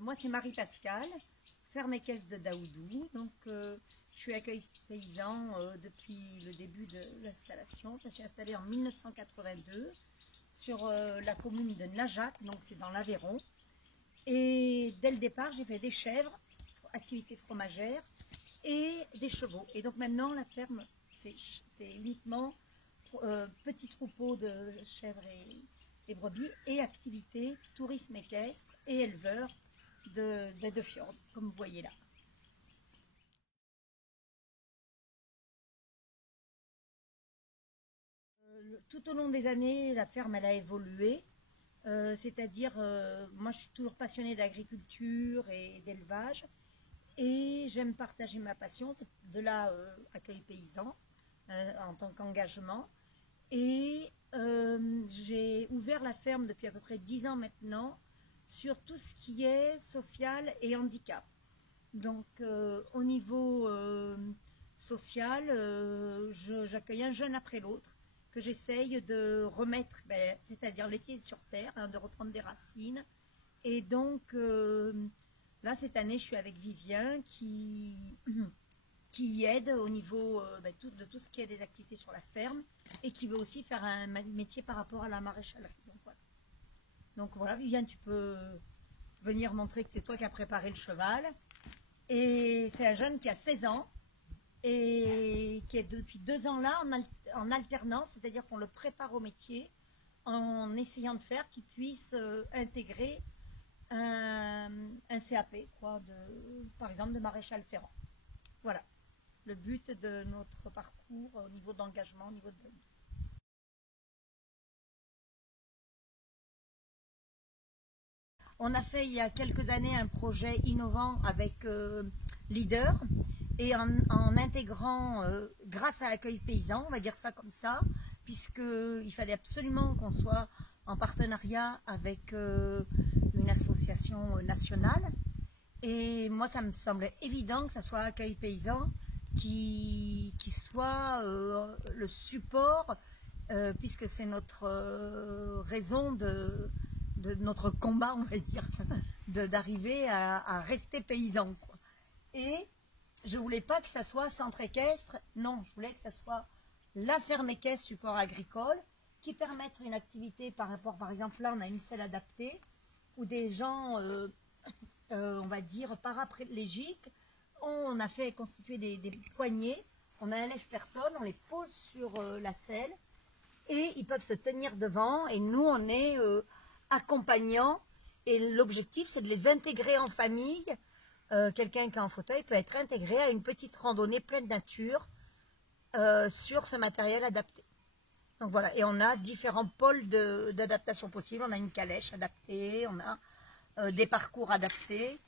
Moi, c'est Marie-Pascale, ferme équestre de Daoudou. Donc, je suis accueil paysan depuis le début de l'installation. Je suis installée en 1982 sur la commune de Najac, donc c'est dans l'Aveyron. Et dès le départ, j'ai fait des chèvres, activité fromagère, et des chevaux. Et donc maintenant, la ferme, c'est uniquement petits troupeaux de chèvres et brebis, et activité tourisme équestre et éleveur de fjord, comme vous voyez là. Tout au long des années, la ferme elle a évolué. C'est-à-dire, moi je suis toujours passionnée d'agriculture et d'élevage et j'aime partager ma passion, c'est de là accueil paysan en tant qu'engagement. Et j'ai ouvert la ferme depuis à peu près 10 ans maintenant sur tout ce qui est social et handicap. Donc au niveau social, j'accueille un jeune après l'autre que j'essaye de remettre, c'est-à-dire les pieds sur terre, hein, de reprendre des racines. Et donc là, cette année, je suis avec Vivien qui aide au niveau de tout ce qui est des activités sur la ferme et qui veut aussi faire un métier par rapport à la maréchalerie. Donc voilà, Vivien, tu peux venir montrer que c'est toi qui as préparé le cheval. Et c'est un jeune qui a 16 ans et qui est depuis 2 ans là en alternance, c'est-à-dire qu'on le prépare au métier en essayant de faire qu'il puisse intégrer un CAP, quoi, par exemple de maréchal ferrant. Voilà le but de notre parcours au niveau d'engagement, au niveau de... On a fait il y a quelques années un projet innovant avec Leader et en intégrant, grâce à Accueil Paysan, on va dire ça comme ça, puisqu'il fallait absolument qu'on soit en partenariat avec une association nationale. Et moi, ça me semblait évident que ça soit Accueil Paysan qui soit le support, puisque c'est notre raison de notre combat, on va dire, d'arriver à rester paysan, quoi. Et je voulais pas que ça soit centre équestre, non, je voulais que ça soit la ferme équestre support agricole qui permette une activité par rapport, par exemple, là on a une selle adaptée où des gens, on va dire, paraplégiques, on a fait constituer des poignées, on enlève personne, on les pose sur la selle et ils peuvent se tenir devant et nous on est accompagnants et l'objectif c'est de les intégrer en famille. Quelqu'un qui est en fauteuil peut être intégré à une petite randonnée pleine nature sur ce matériel adapté. Donc voilà, et on a différents pôles d'adaptation possibles. On a une calèche adaptée, on a des parcours adaptés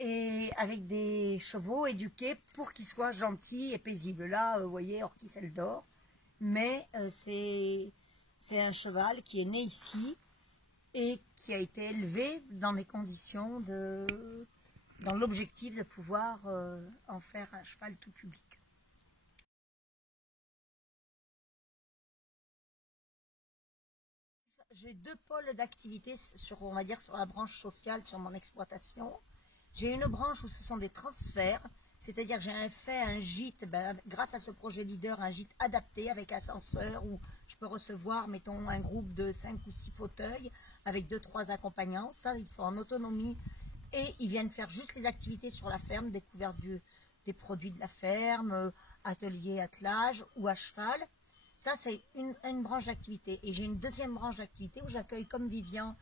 et avec des chevaux éduqués pour qu'ils soient gentils et paisibles. Là, vous voyez, Orchis d'or, mais c'est un cheval qui est né ici et qui a été élevé dans des conditions dans l'objectif de pouvoir en faire un cheval tout public. J'ai 2 pôles d'activité sur, on va dire, sur la branche sociale, sur mon exploitation. J'ai une branche où ce sont des transferts, c'est-à-dire que j'ai fait un gîte, grâce à ce projet Leader, un gîte adapté avec ascenseur où je peux recevoir, mettons, un groupe de 5 ou 6 fauteuils avec 2-3 accompagnants. Ça, ils sont en autonomie et ils viennent faire juste les activités sur la ferme, découverte des produits de la ferme, atelier, attelage ou à cheval. Ça, c'est une branche d'activité. Et j'ai une deuxième branche d'activité où j'accueille comme Vivien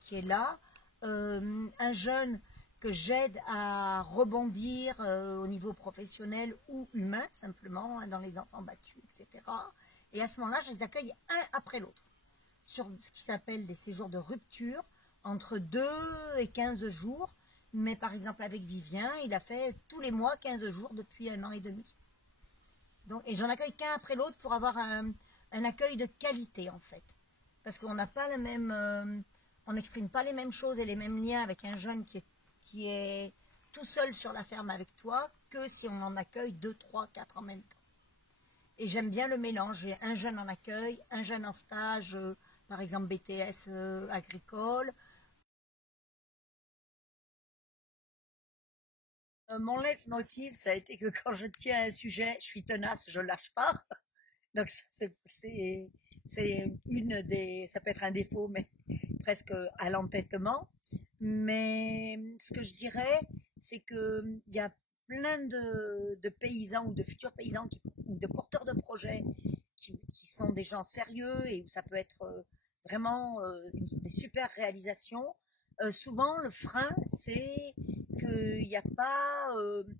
qui est là, un jeune que j'aide à rebondir au niveau professionnel ou humain, simplement, hein, dans les enfants battus, etc. Et à ce moment-là, je les accueille un après l'autre sur ce qui s'appelle des séjours de rupture, entre 2 et 15 jours. Mais par exemple, avec Vivien, il a fait tous les mois 15 jours depuis 1 an et demi. Donc, et j'en accueille qu'un après l'autre pour avoir un accueil de qualité, en fait. Parce qu'on n'a pas le même... on n'exprime pas les mêmes choses et les mêmes liens avec un jeune qui est tout seul sur la ferme avec toi que si on en accueille 2, 3, 4 en même temps. Et j'aime bien le mélange. J'ai un jeune en accueil, un jeune en stage, par exemple BTS agricole, Mon leitmotiv, ça a été que quand je tiens un sujet, je suis tenace, je lâche pas. Donc c'est une des, ça peut être un défaut, mais presque à l'entêtement. Mais ce que je dirais, c'est que il y a plein de paysans ou de futurs paysans ou de porteurs de projets qui sont des gens sérieux et où ça peut être vraiment des super réalisations. Souvent, le frein, c'est qu'il n'y a pas,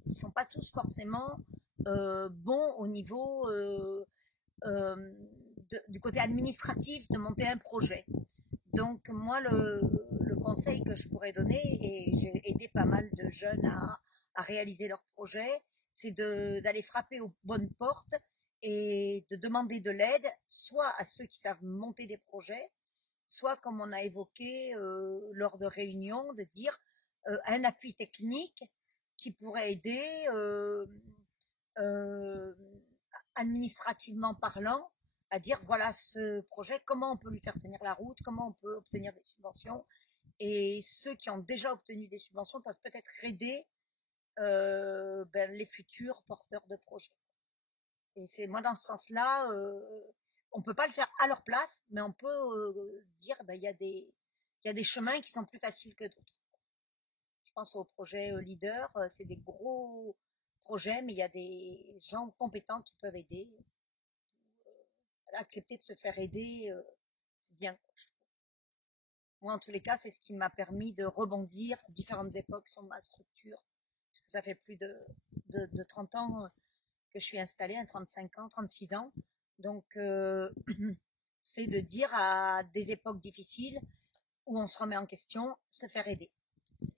ils sont pas tous forcément bons au niveau du côté administratif de monter un projet. Donc moi, le conseil que je pourrais donner, et j'ai aidé pas mal de jeunes à réaliser leurs projets, c'est d'aller frapper aux bonnes portes et de demander de l'aide, soit à ceux qui savent monter des projets, soit comme on a évoqué lors de réunions, de dire un appui technique qui pourrait aider euh, administrativement parlant, à dire voilà ce projet, comment on peut lui faire tenir la route, comment on peut obtenir des subventions. Et ceux qui ont déjà obtenu des subventions peuvent peut-être aider les futurs porteurs de projets. Et c'est moi dans ce sens-là, on peut pas le faire à leur place, mais on peut dire il y a des chemins qui sont plus faciles que d'autres. Je pense aux projets leaders, c'est des gros projets, mais il y a des gens compétents qui peuvent aider. Accepter de se faire aider, c'est bien. Moi, en tous les cas, c'est ce qui m'a permis de rebondir à différentes époques sur ma structure. Parce que ça fait plus de 30 ans que je suis installée, 35 ans, 36 ans. Donc, c'est de dire à des époques difficiles où on se remet en question, se faire aider.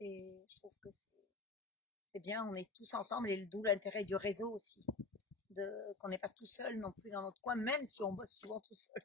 Je trouve que c'est bien, on est tous ensemble et d'où l'intérêt du réseau aussi. Qu'on n'est pas tout seul non plus dans notre coin, même si on bosse souvent tout seul.